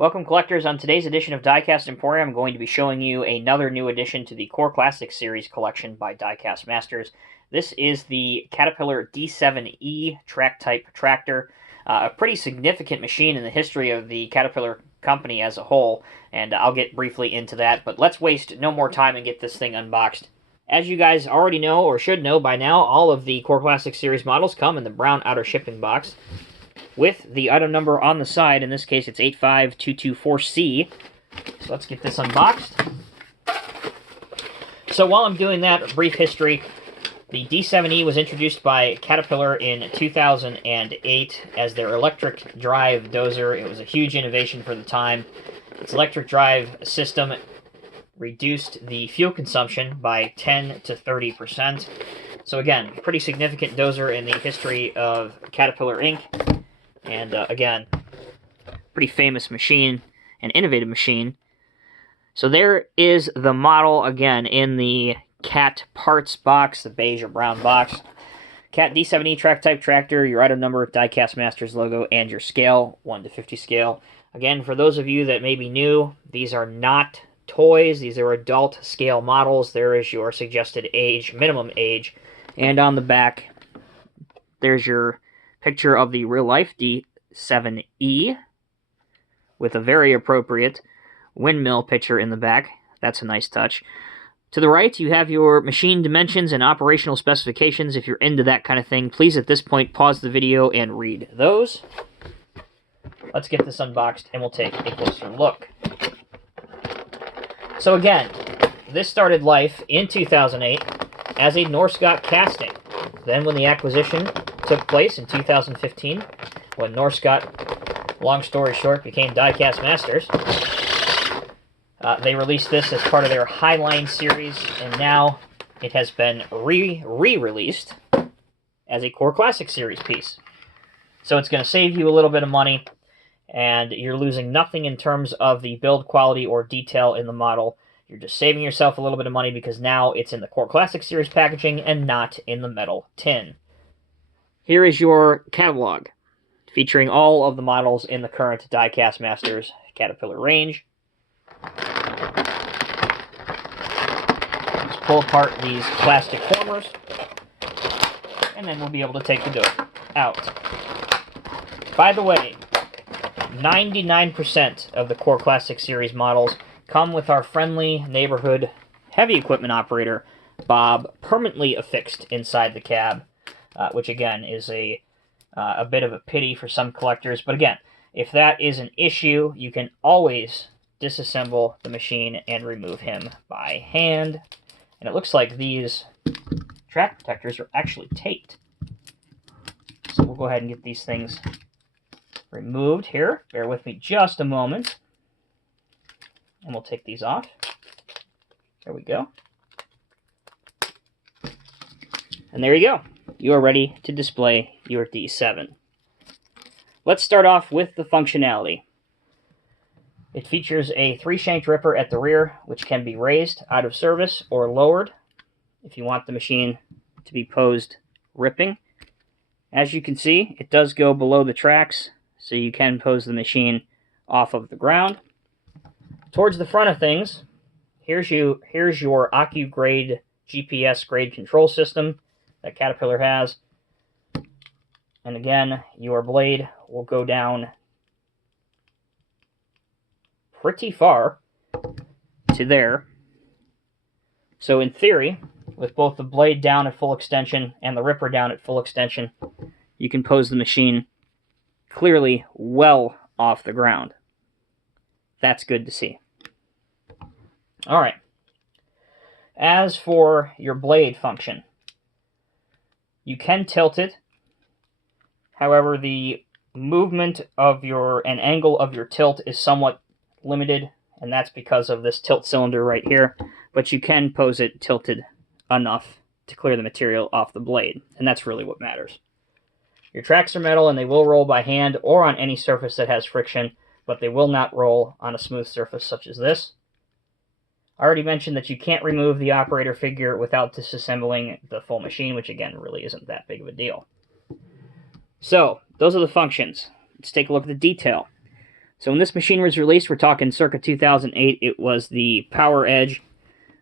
Welcome, collectors. On today's edition of Diecast Emporium, I'm going to be showing you another new addition to the Core Classic Series collection by Diecast Masters. This is the Caterpillar D7E track-type tractor, a pretty significant machine in the history of the Caterpillar company as a whole, and I'll get briefly into that, but let's waste no more time and get this thing unboxed. As you guys already know, or should know by now, all of the Core Classic Series models come in the brown outer shipping box, with the item number on the side. In this case, it's 85224C. So let's get this unboxed. So while I'm doing that, a brief history. The D7E was introduced by Caterpillar in 2008 as their electric drive dozer. It was a huge innovation for the time. Its electric drive system reduced the fuel consumption by 10 to 30%. So again, pretty significant dozer in the history of Caterpillar Inc. And again, pretty famous machine, an innovative machine. So there is the model again in the Cat parts box, the beige or brown box. Cat D7E track type tractor, your item number, Diecast Masters logo, and your scale, 1 to 50 scale. Again, for those of you that may be new, these are not toys. These are adult scale models. There is your suggested age, minimum age. And on the back, there's your picture of the real-life D7E with a very appropriate windmill picture in the back. That's a nice touch. To the right, you have your machine dimensions and operational specifications. If you're into that kind of thing, please at this point pause the video and read those. Let's get this unboxed and we'll take a closer look. So again, this started life in 2008 as a Norscot casting. Then when the acquisition took place in 2015, when Norscot, long story short, became Diecast Masters, they released this as part of their Highline series, and now it has been re-released as a Core Classic series piece. So it's going to save you a little bit of money, and you're losing nothing in terms of the build quality or detail in the model. You're just saving yourself a little bit of money because now it's in the Core Classic series packaging and not in the metal tin. Here is your catalog, featuring all of the models in the current Diecast Masters Caterpillar range. Just pull apart these plastic formers, and then we'll be able to take the dough out. By the way, 99% of the Core Classic Series models come with our friendly neighborhood heavy equipment operator, Bob, permanently affixed inside the cab, which again is a bit of a pity for some collectors. But again, if that is an issue, you can always disassemble the machine and remove him by hand. And it looks like these track protectors are actually taped. So we'll go ahead and get these things removed here. Bear with me just a moment. And we'll take these off. There we go. And there you go. You are ready to display your D7. Let's start off with the functionality. It features a 3-shanked ripper at the rear, which can be raised out of service or lowered if you want the machine to be posed ripping. As you can see, it does go below the tracks, so you can pose the machine off of the ground. Towards the front of things, here's your AccuGrade GPS grade control system that Caterpillar has. And again, your blade will go down pretty far to there. So in theory, with both the blade down at full extension and the ripper down at full extension, you can pose the machine clearly well off the ground. That's good to see. All right. As for your blade function, you can tilt it. However, the movement of and angle of your tilt is somewhat limited, and that's because of this tilt cylinder right here. But you can pose it tilted enough to clear the material off the blade, and that's really what matters. Your tracks are metal, and they will roll by hand or on any surface that has friction, but they will not roll on a smooth surface such as this. I already mentioned that you can't remove the operator figure without disassembling the full machine, which again really isn't that big of a deal. So, those are the functions. Let's take a look at the detail. So when this machine was released, we're talking circa 2008, it was the Power Edge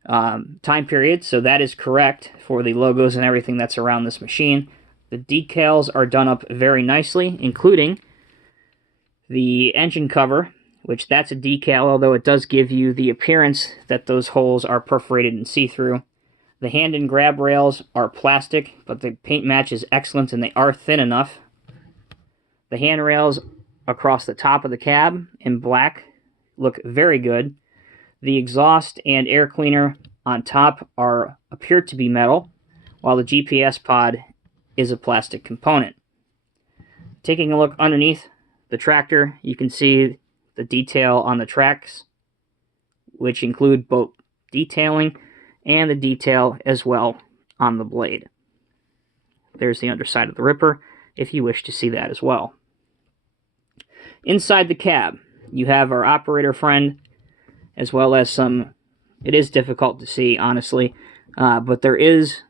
time period, so that is correct for the logos and everything that's around this machine. The decals are done up very nicely, including the engine cover, which that's a decal, although it does give you the appearance that those holes are perforated and see-through. The hand and grab rails are plastic, but the paint match is excellent and they are thin enough. The handrails across the top of the cab in black look very good. The exhaust and air cleaner on top appear to be metal, while the GPS pod is a plastic component. Taking a look underneath the tractor, you can see the detail on the tracks, which include both detailing and the detail as well on the blade. There's the underside of the ripper, if you wish to see that as well. Inside the cab, you have our operator friend, as well as some, it is difficult to see, honestly, but there is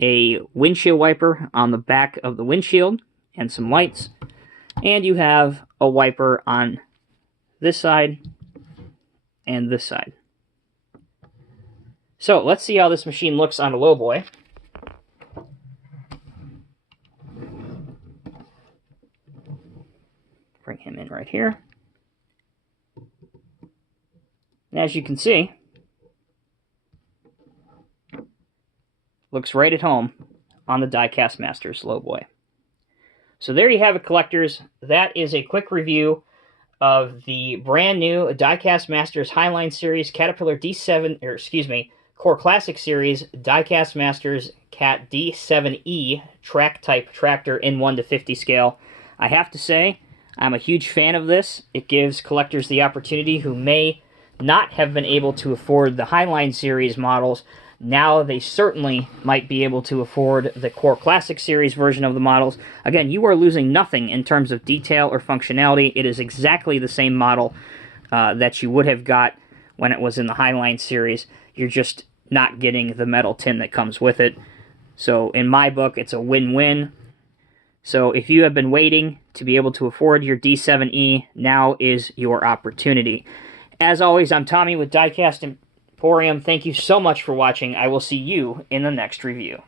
a windshield wiper on the back of the windshield and some lights, and you have a wiper on this side and this side. So let's see how this machine looks on a lowboy. Bring him in right here. And as you can see, looks right at home on the Diecast Masters lowboy. So there you have it, collectors. That is a quick review of the brand new Diecast Masters Highline Series Caterpillar Core Classic Series Diecast Masters Cat D7E track type tractor in 1:50 scale. I have to say, I'm a huge fan of this. It gives collectors the opportunity who may not have been able to afford the Highline Series models. Now they certainly might be able to afford the Core Classic Series version of the models. Again, you are losing nothing in terms of detail or functionality. It is exactly the same model that you would have got when it was in the Highline Series. You're just not getting the metal tin that comes with it. So in my book, it's a win-win. So if you have been waiting to be able to afford your D7E, now is your opportunity. As always, I'm Tommy with Diecast Emporium. Thank you so much for watching. I will see you in the next review.